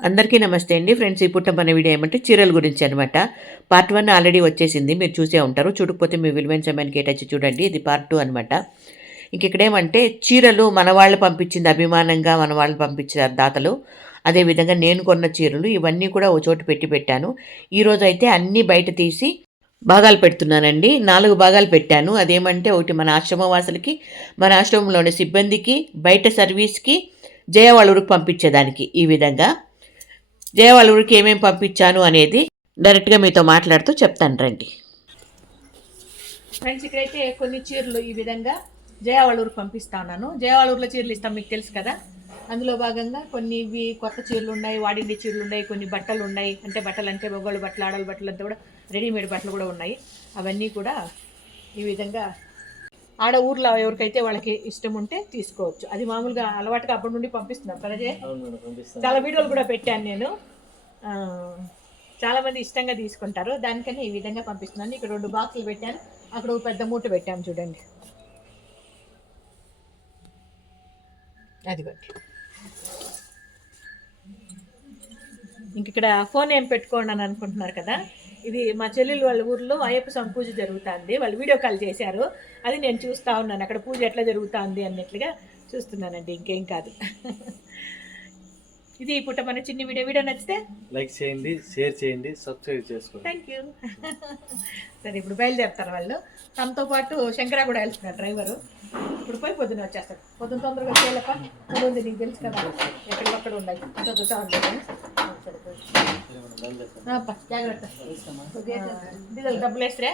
అందరికీ నమస్తే అండి ఫ్రెండ్స్. ఈ పూట మన వీడియో ఏమంటే చీరల గురించి అనమాట. పార్ట్ 1 ఆల్రెడీ వచ్చేసింది, మీరు చూసే ఉంటారు. చూడకపోతే మీ విలువైన సమయాన్ని కేటాయించి చూడండి. ఇది పార్ట్ 2 అనమాట. ఇంక ఇక్కడేమంటే చీరలు మన వాళ్ళు పంపించింది, అభిమానంగా మన వాళ్ళు పంపించారు దాతలు. అదేవిధంగా నేను కొన్న చీరలు ఇవన్నీ కూడా ఓ చోట పెట్టాను. ఈరోజైతే అన్నీ బయట తీసి భాగాలు పెడుతున్నానండి. 4 భాగాలు పెట్టాను. అదేమంటే ఒకటి మన ఆశ్రమవాసులకి, మన ఆశ్రమంలోని సిబ్బందికి, బయట సర్వీస్కి, జయ వాళ్ళ ఊరికి పంపించేదానికి. ఈ విధంగా జయ వాళ్ళ ఊరికి ఏమేమి పంపించాను అనేది డైరెక్ట్గా మీతో మాట్లాడుతూ చెప్తాను రండి. ఫ్రెండ్స్, ఇక్కడైతే కొన్ని చీరలు ఈ విధంగా జయ వాళ్ళ ఊరికి పంపిస్తా ఉన్నాను. జయ వాళ్ళ ఊర్లో చీరలు ఇస్తాం, మీకు తెలుసు కదా. అందులో భాగంగా కొన్ని ఇవి కొత్త చీరలు ఉన్నాయి, వాడిండి చీరలు ఉన్నాయి, కొన్ని బట్టలు ఉన్నాయి. అంటే బట్టలు అంటే మొగోళ్ళు బట్టలు, ఆడవాళ్ళ బట్టలు అంతా కూడా రెడీమేడ్ బట్టలు కూడా ఉన్నాయి. అవన్నీ కూడా ఈ విధంగా ఆడ ఊర్లో ఎవరికైతే వాళ్ళకి ఇష్టం ఉంటే తీసుకోవచ్చు. అది మామూలుగా అలవాటుగా అప్పటి నుండి పంపిస్తున్నాం కదా. చాలా వీడియోలు కూడా పెట్టాను నేను. చాలామంది ఇష్టంగా తీసుకుంటారు, దానికని ఈ విధంగా పంపిస్తున్నాను. ఇక్కడ 2 బాక్సులు పెట్టాను, అక్కడ ఒక పెద్ద మూట పెట్టాము చూడండి. అదిగోండి. ఇంక ఇక్కడ ఫోన్ ఏం పెట్టుకోండి అని అనుకుంటున్నారు కదా. ఇది మా చెల్లెలు వాళ్ళ ఊర్లో అయ్యప్ప స్వామి పూజ జరుగుతుంది. వాళ్ళు వీడియో కాల్ చేశారు, అది నేను చూస్తూ ఉన్నాను. అక్కడ పూజ ఎట్లా జరుగుతుంది అన్నట్లుగా చూస్తున్నానండి, ఇంకేం కాదు. ఇది పూట మన చిన్న వీడియో నచ్చితే లైక్ చేయండి, షేర్ చేయండి, సబ్స్క్రైబ్ చేసుకోండి. Thank you. సరే, ఇప్పుడు బయలుదేరుతారు వాళ్ళు. తమతో పాటు శంకరా కూడా వెళ్తున్నారు డ్రైవరు. ఇప్పుడు పోయి పొద్దున వచ్చేస్తాడు. పొద్దున తొందరగా చేయలేక ఉంది, నీకు తెలుసు కదా, ఎక్కడికక్కడ ఉండాలి. జాగ్రత్త. డీజిల్ డబ్బులు వేస్తారా?